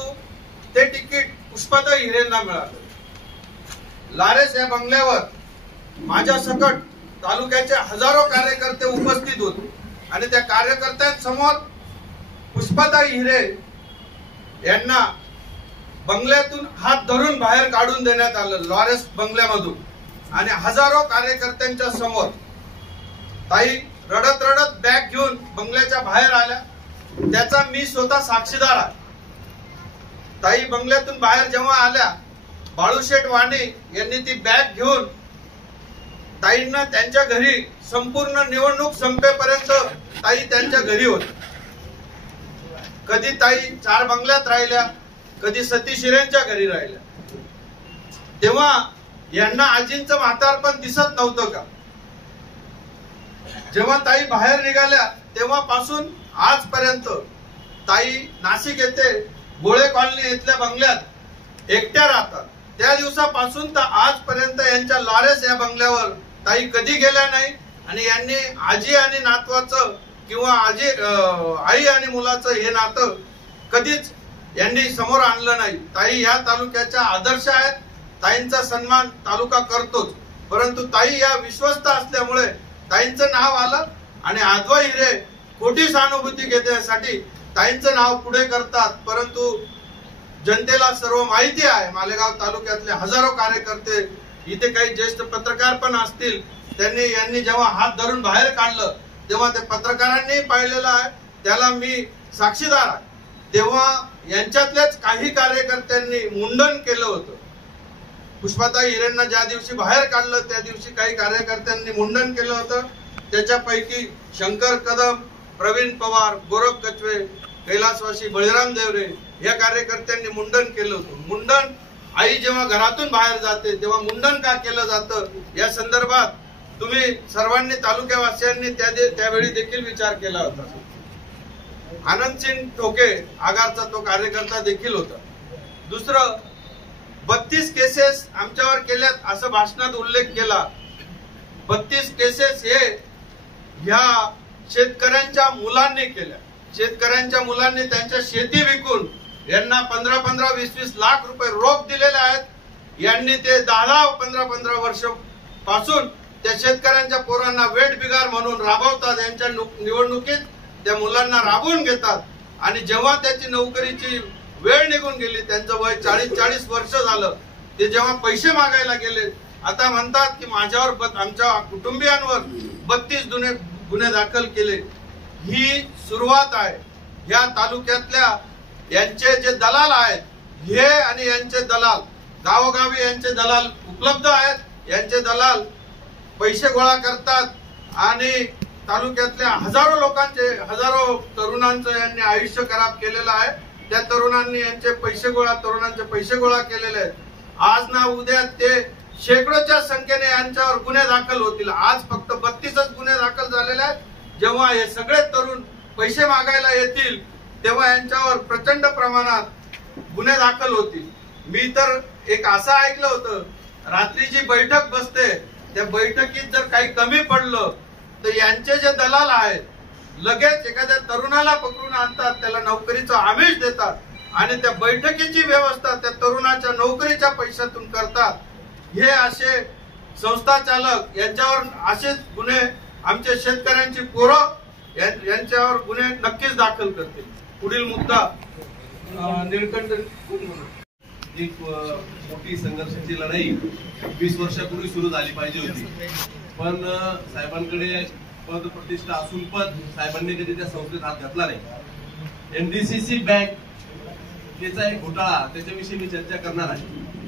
ते तिकीट पुष्पाताई हिरेंना मिळालं. लारेस या बंगल्यावर माझ्या सकट तालुक्याचे हजारो कार्यकर्ते उपस्थित होते आणि त्या कार्यकर्त्यांसमोर पुष्पाताई हिरे यांना बंगल्यातून हात धरून बाहेर काढून देण्यात आलं, लॉरेस बंगल्यामधून. आणि हजारो कार्यकर्त्यांच्या समोर ताई रडत रडत बॅग घेऊन बंगल्याच्या बाहेर आल्या. त्याचा मी स्वतः साक्षीदार आहे. ताई बंगल्यातून बाहेर जेव्हा आल्या, बाळूशेठ वाणी यांनी ती बॅग घेऊन ताईंना त्यांच्या घरी, संपूर्ण निवडणूक संपेपर्यंत ताई त्यांच्या घरी होती. कधी ताई 4 बंगल्यात राहिल्या, कधी सतीश हिरेंच्या घरी राहिल्या. तेव्हा यांना आजींचं म्हातारपण दिसत नव्हतं का? जेव्हा ताई बाहेर निघाल्या तेव्हापासून आजपर्यंत ताई नाशिक येथे गोळे कॉलनी येथल्या बंगल्यात एकट्या राहतात. त्या दिवसापासून तर आजपर्यंत यांच्या लॉरेस या बंगल्यावर ताई कधी गेल्या नाही आणि यांनी आजी आणि नातवाचं किंवा आई आणि मुलाचं हे नातं कधीच यांनी समोर आणलं नाही. ताई या तालुक्याच्या आदर्श आहेत. ताईंचा सन्मान तालुका करतोच, परंतु ताई या विश्वस्त असल्यामुळे ताईंचं नाव आलं आणि अद्वै हिरे खोटी सहानुभूती घेण्यासाठी ताईंचं नाव पुढे करतात. परंतु जनतेला सर्व माहिती आहे. मालेगाव तालुक्यातले हजारो कार्यकर्ते, इथे काही ज्येष्ठ पत्रकार पण असतील, यांनी जेव्हा हात धरून बाहेर काढलं तेव्हा ते पत्रकारांनी पाहिलेलं आहे, त्याला मी साक्षीदार आहे. तेव्हा यांच्यातल्याच काही कार्यकर्त्यांनी मुंडन केलं होतं. पुष्पाताई हिरेंना ज्या दिवशी बाहेर काढलं त्या दिवशी काही कार्यकर्त्यांनी मुंडन केलं होतं. त्याच्यापैकी शंकर कदम, प्रवीण पवार, गौरव कचवे, कैलासवासी बळीराम देवरे या कार्यकर्त्यांनी मुंडन केलं होतं. मुंडन, आई जेव्हा घरातून बाहेर जाते तेव्हा मुंडन का केलं जातं या संदर्भात तुम्ही सर्वांनी, तालुक्यावासियांनी त्यावेळी देखील विचार केला होता. आनंदसिंग ठोके आगारचा तो कार्यकर्ता देखील होता. दुसरं, 32 केसेस आमच्यावर केल्यात असं भाषणात उल्लेख केला. 32 केसेस हे ह्या शेतकऱ्यांच्या मुलांनी केल्या. शेतकऱ्यांच्या मुलांनी त्यांच्या शेती विकून यांना 15-15, 20-20 लाख रुपये रोख दिलेले आहेत. यांनी ते 10-15 वर्ष पासून त्या शेतकऱ्यांच्या पोरांना वेठ बिगार म्हणून राबवतात. यांच्या निवडणुकीत त्या मुलांना राबवून घेतात आणि जेव्हा त्याची नोकरीची वेळ निघून गेली, त्यांचं वय 40 वर्ष झालं, ते जेव्हा पैसे मागायला गेले, आता म्हणतात की माझ्यावर, आमच्या कुटुंबियांवर 32 गुन्हे दाखल केले. ही सुरुवात आहे. या तालुक्यातल्या यांचे जे दलाल आहेत हे आणि यांचे दलाल, गावोगावी यांचे दलाल उपलब्ध आहेत. यांचे दलाल पैसे गोळा करतात आणि तालुक्यातल्या हजारो तरुणांचं यांनी आयुष्य खराब केलेलं आहे. त्या तरुणांनी तरुणांचे पैसे गोळा केलेले आहेत. आज ना उद्या ते शेकडोच्या संख्येने यांच्यावर गुन्हे दाखल होतील. आज फक्त 32च गुन्हे दाखल झालेले आहेत. जेव्हा हे सगळे तरुण पैसे मागायला येतील तेव्हा यांच्यावर प्रचंड प्रमाणात गुन्हे दाखल होतील. मी तर एक असं ऐकलं होतं, रात्री जी बैठक बसते त्या बैठकीत जर काही कमी पडलं तर यांचे जे दलाल आहेत लगेच एखाद्या तरुणाला पकडून आणतात, त्याला नोकरीचं आमिष देतात आणि त्या बैठकीची व्यवस्था त्या तरुणाच्या नोकरीच्या पैशातून करतात. हे असे संस्था चालक, यांच्यावर असेच गुन्हे आमच्या शेतकऱ्यांची पोरं यांच्यावर गुन्हे नक्कीच दाखल करतील. पुढील मुद्दा निळकंठ. एक मोठी संघर्षाची लढाई 20 वर्षापूर्वी सुरू झाली पाहिजे होती, पण साहेबांकडे पद प्रतिष्ठा असून पण साहेबांनी कधी त्या संस्थेत हात घातला नाही. एनडीसीसी बँक त्याचा एक घोटाळा, त्याच्याविषयी मी चर्चा करणार आहे.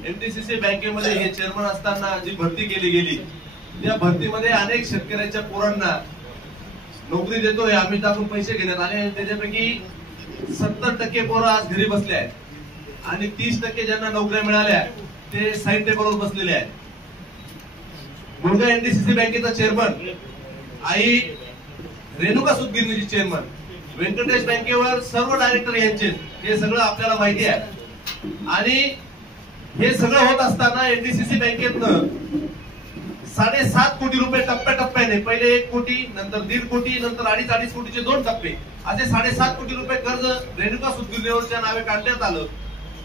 एनडीसीसी बँकेमध्ये हे चेअरमन असताना जी भरती केली गेली त्या भरतीमध्ये अनेक शेतकऱ्यांच्या पोरांना नोकरी देतो हे आम्ही टाकून पैसे घेण्यात आले आणि त्याच्यापैकी 70% पोरं आज घरी बसले आहेत आणि 30% ज्यांना नोकऱ्या मिळाल्या ते साईड टेबलवर बसलेले आहेत. मुलगा एनडीसीसी बँकेचा चेअरमन, आई रेणुका सूतगिरणीची चेअरमन, व्यंकटेश बँकेवर सर्व डायरेक्टर यांचे, हे सगळं आपल्याला माहिती आहे. आणि हे सगळं होत असताना एनडीसीसी बँकेतनं 7.5 कोटी रुपये टप्प्याटप्प्याने, पहिले 1 कोटी, नंतर 1.5 कोटी, नंतर 2.5 कोटीचे 2 टप्पे, असे 7.5 कोटी रुपये कर्ज रेणुका सूतगिरणीवरच्या नावे काढण्यात आलं.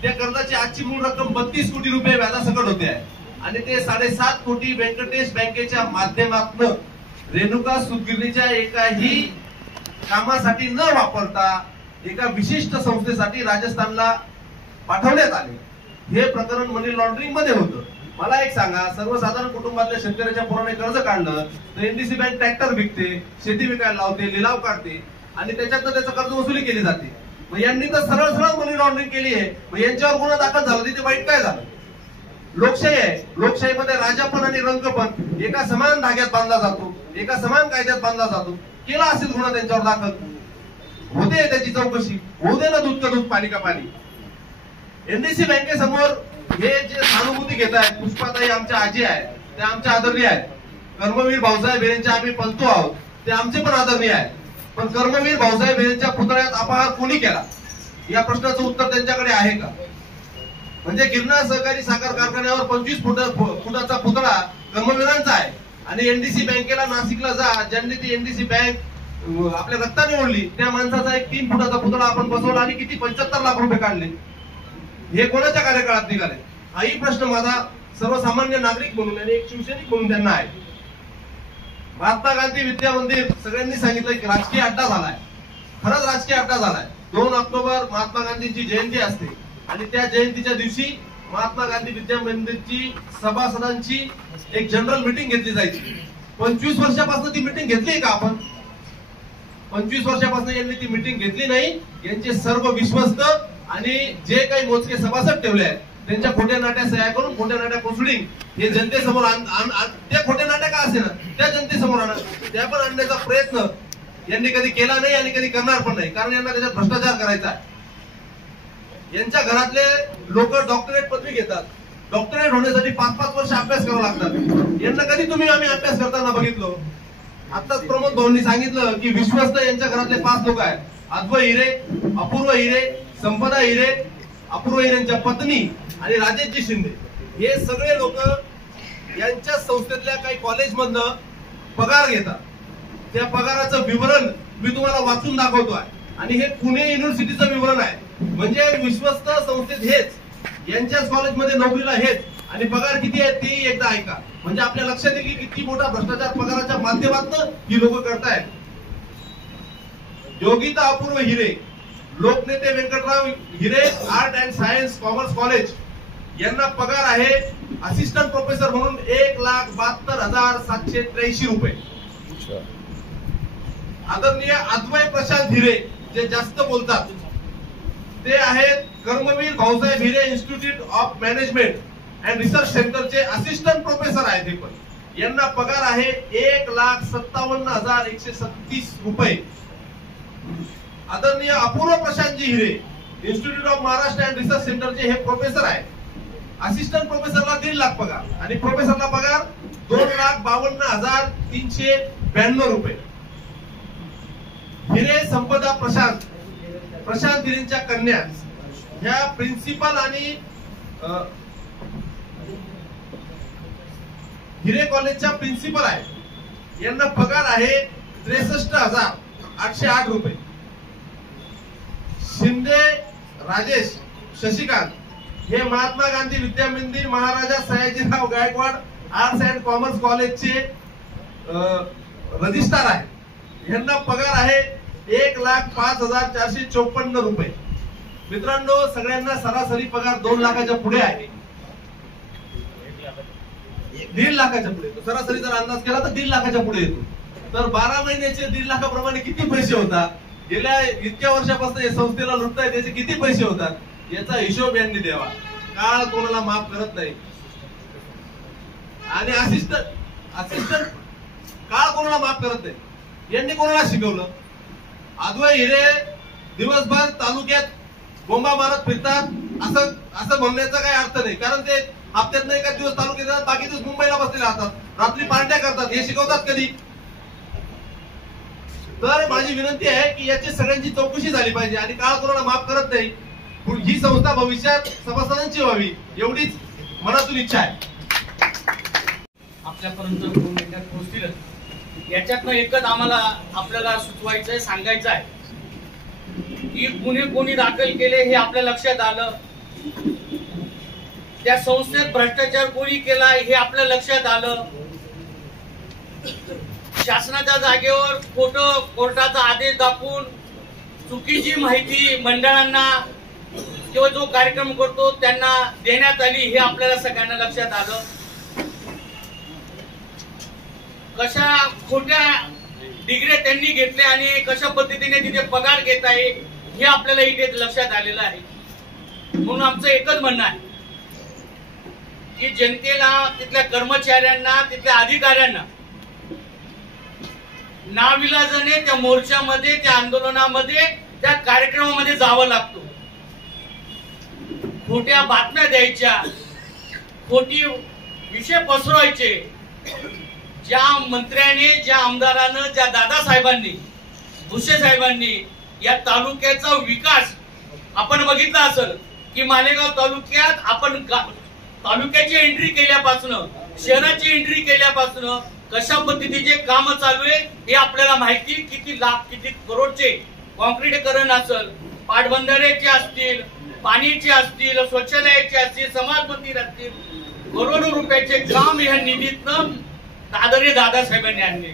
त्या कर्जाची आजची मूळ रक्कम 32 कोटी रुपये व्याजासकट होते आहे आणि ते 7.5 कोटी व्यंकटेश बँकेच्या माध्यमातून रेणुका सूतगिरणीच्या एकाही कामासाठी न वापरता एका विशिष्ट संस्थेसाठी राजस्थानला पाठवण्यात आले. हे प्रकरण मनी लॉन्ड्रिंग मध्ये होतं. मला एक सांगा, सर्वसाधारण कुटुंबातल्या शेतकऱ्याच्या पोराने कर्ज काढलं तर एनडीसी बँक ट्रॅक्टर विकते, शेती विकायला लावते, लिलाव काढते आणि त्याच्यातनं त्याचं कर्ज वसुली केली जाते. मग यांनी तर सरळ सरळ मनी लॉन्ड्रिंग केली आहे. मग यांच्यावर गुन्हा दाखल झाला, तिथे वाईट काय झालं? लोकशाही आहे. लोकशाहीमध्ये राजापण आणि रंगपण एका समान धाग्यात बांधला जातो, एका समान कायद्यात बांधला जातो. केला असेल गुन्हा त्यांच्यावर दाखल, होते त्याची चौकशी, होऊ दे ना दूध का दूध पाणी का पाणी. एनडीसी बँकेसमोर हे जे सहानुभूती घेत आहेत, पुष्पाताई आमच्या आजी आहेत, ते आमच्या आदरणीय आहेत. कर्मवीर भाऊसाहेब यांचे आम्ही पलतो आहोत, ते आमचे पण आदरणीय आहेत. पण कर्मवीर भाऊसाहेब यांच्या पुतळ्यात अपहार कोणी केला या प्रश्नाचं उत्तर त्यांच्याकडे आहे का? म्हणजे गिरनार सहकारी साखर कारखान्यावर 25 फुटाचा पुतळा कर्मवीरांचा आहे आणि एनडीसी बँकेला नाशिकला जा, ज्यांनी ती एनडीसी बँक आपल्या रक्ताने ओढली त्या माणसाचा एक 3 फुटाचा पुतळा आपण बसवला आणि किती 75 लाख रुपये काढले. हे कोणाच्या कार्यकाळात निघाले? हाही प्रश्न माझा सर्वसामान्य नागरिक म्हणून आणि एक शिवसैनिक म्हणून त्यांना आहे. महात्मा गांधी विद्या मंदिर सगळ्यांनी सांगितलं की राजकीय अड्डा झालाय. खरंच राजकीय अड्डा झालाय. 2 ऑक्टोबर महात्मा गांधींची जयंती असते आणि त्या जयंतीच्या दिवशी महात्मा गांधी विद्या मंदिरची सभासदांची एक जनरल मीटिंग घेतली जायची. 25 वर्षापासून ती मीटिंग घेतली का आपण? 25 वर्षापासून यांनी ती मीटिंग घेतली नाही. यांचे सर्व विश्वस्त आणि जे काही मोजके सभासद ठेवले आहेत त्यांच्या खोट्या नाट्या सह्या करून खोट्या नाट्या कोसळून हे जनतेसमोर त्या खोट्या नाट्या का असे ना त्या जनतेसमोर आणा, त्या पण आणण्याचा प्रयत्न यांनी कधी केला नाही आणि कधी करणार पण नाही. कारण यांना त्याच्यात भ्रष्टाचार करायचा आहे. यांच्या घरातले लोक डॉक्टरेट पदवी घेतात. डॉक्टरेट होण्यासाठी 5-5 वर्ष अभ्यास करावा लागतात. यांना कधी आम्ही अभ्यास करताना बघितलो? आताच प्रमोद भाऊंनी सांगितलं की विश्वस्त यांच्या घरातले 5 लोक आहेत. अद्वै हिरे, अपूर्व हिरे, संपदा हिरे, अपूर्व हिरेंच्या पत्नी आणि राजेशजी शिंदे हे सगळे लोक यांच्या संस्थेतल्या काही कॉलेजमधनं पगार घेतात. त्या पगाराचं विवरण मी तुम्हाला वाचून दाखवतोय आणि हे पुणे युनिव्हर्सिटीचं विवरण आहे. म्हणजे विश्वस्त संस्थेत हेच, यांच्याच कॉलेजमध्ये नोकरीला हेच, आणि पगार किती आहे ते एकदा ऐका. म्हणजे आपल्या लक्षात येईल की किती मोठा भ्रष्टाचार पगाराच्या माध्यमातून ही लोक करतायत. योगिता अपूर्व हिरे, लोकनेते Vyankatrao Hire, art and science commerce college, यांना पगार आहे असिस्टंट प्रोफेसर म्हणून 1,72,783 रुपये. आदरणीय अद्वै प्रशांत हिरे जे जास्त बोलतात ते आहेत Karmaveer Bhausaheb Hire institute of management and research सेंटरचे असिस्टंट प्रोफेसर आहेत. हे पण यांना पगार आहे 1,57,136 रुपये. आदरणीय Apurva Prashantji Hire institute of Maharashtra and research सेंटरचे हे प्रोफेसर आहेत. असिस्टंट प्रोफेसरला 1.5 लाख पगार आणि प्रोफेसरला पगार 2,52,392 रुपये. हिरे संपदा प्रशांत हिरेंच्या कन्या ह्या प्रिन्सिपल आणि हिरे कॉलेजच्या प्रिन्सिपल आहेत. यांना पगार आहे 63,808 रुपये. शिंदे राजेश शशिकांत हे Mahatma Gandhi Vidya Mandir Maharaja Sayajirao Gaikwad arts and commerce कॉलेजचे रजिस्ट्रार आहेत. यांना पगार आहे 1,05,454 रुपये. मित्रांनो, सगळ्यांना सरासरी पगार 2 लाखाच्या पुढे आहे. 1.5 लाखाच्या पुढे येतो. सरासरी जर अंदाज केला तर 1.5 लाखाच्या पुढे येतो. तर 12 महिन्याचे 1.5 लाखाप्रमाणे किती पैसे होतात? गेल्या इतक्या वर्षापासून या संस्थेला लुटताय त्याचे किती पैसे होतात याचा हिशोब यांनी द्यावा. काळ कोणाला माफ करत नाही. आणि असिस्टंट काळ कोणाला माफ करत नाही. यांनी कोणाला शिकवलं? अद्वै हिरे दिवसभर तालुक्यात बोंबा मारत फिरतात असं म्हणण्याचा काही अर्थ नाही. कारण ते हप्त्यात एका दिवस तालुक्यात जातात, बाकी दिवस मुंबईला बसलेले राहतात, रात्री पार्ट्या करतात. हे शिकवतात कधी? तर माझी विनंती आहे की याची सगळ्यांची चौकशी झाली पाहिजे आणि काळ कोणाला माफ करत नाही. ही संस्था भविष्यात सभासदांची व्हावी एवढीच मनातून इच्छा आहे. आपल्यापर्यंत 2 मिनिटात पोहोचतील. याच्यातनं एकच आम्हाला आपल्याला सुचवायचंय, सांगायचं आहे की गुन्हे कोणी दाखल केले हे आपल्या लक्षात आलं. त्या संस्थेत भ्रष्टाचार कोणी केला हे आपल्या लक्षात आलं. शासनाच्या जागेवर खोटं कोर्टाचा आदेश दाखवून चुकीची माहिती मंडळांना किंवा जो कार्यक्रम करतो त्यांना देण्यात आली हे आपल्याला सगळ्यांना लक्षात आलं. कशा खोट्या डिग्र्या त्यांनी घेतल्या आणि कशा पद्धतीने तिथे पगार घेत आहे हे आपल्याला इथे लक्षात आलेलं आहे. म्हणून आमचं एकच म्हणणं आहे की जनतेला, तिथल्या कर्मचाऱ्यांना, तिथल्या अधिकाऱ्यांना नाविलाजाने त्या मोर्चामध्ये, त्या आंदोलनामध्ये, त्या कार्यक्रमामध्ये जावं लागतो. खोट्या बातम्या द्यायच्या, खोटी विषय पसरवायचे. ज्या मंत्र्याने, ज्या आमदारानं, ज्या दादासाहेबांनी, भुसे साहेबांनी या तालुक्याचा विकास आपण बघितला असेल की मालेगाव तालुक्यात आपण तालुक्याची एंट्री केल्यापासून, शहराची एंट्री केल्यापासून कशा पद्धतीचे काम चालू आहे हे आपल्याला माहिती. किती लाख, किती करोडचे कॉन्क्रीटीकरण असेल, पाटबंधाऱ्याचे असतील, पाणीचे असतील, शौचालयाचे असतील, समाज मंदिर असतील, करोडो रुपयाचे काम या निधीतनं आदरणीय दादासाहेबांनी आणले.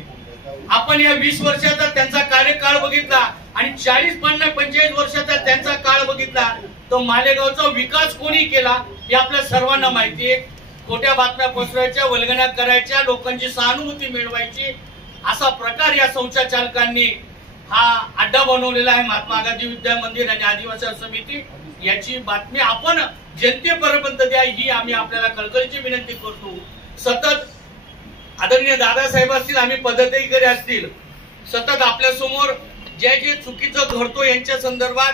आपण या 20 वर्षाचा त्यांचा कार्यकाळ बघितला आणि 40, 50, 45 वर्षाचा त्यांचा काळ बघितला तो मालेगावचा विकास कोणी केला हे आपल्या सर्वांना माहिती आहे. खोट्या बातम्या पसरवायच्या, वल्गना करायच्या, लोकांची सहानुभूती मिळवायची असा प्रकार या संचालकांनी हा अड्डा बनवलेला आहे. महात्मा गांधी विद्या मंदिर आणि आदिवासी समिती याची बातमी आपण जनतेपर्यंत द्या ही आम्ही आपल्याला कळकळीची विनंती करतो. सतत आदरणीय दादासाहेब असतील, आम्ही पदाधिकारी असतील, सतत आपल्या समोर जे जे चुकीचं घडतो यांच्या संदर्भात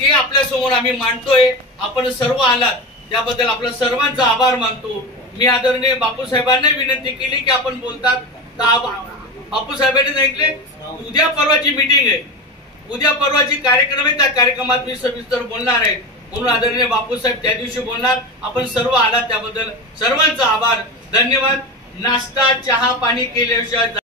ते आपल्या समोर आम्ही मांडतोय. आपण सर्व आलात त्याबद्दल आपल्या सर्वांचा आभार मानतो. मी आदरणीय बापूसाहेबांना विनंती केली की आपण बोलतात, बापूसाहेबांनी सांगितले उद्या परवाची मीटिंग आहे, उद्या परवाची कार्यक्रम आहे, त्या कार्यक्रमात मी सविस्तर बोलणार आहे. म्हणून आदरणीय बापूसाहेब त्या दिवशी बोलणार. आपण सर्व आलात त्याबद्दल सर्वांचा आभार, धन्यवाद. नाश्ता चहा पाणी केल्याशिवाय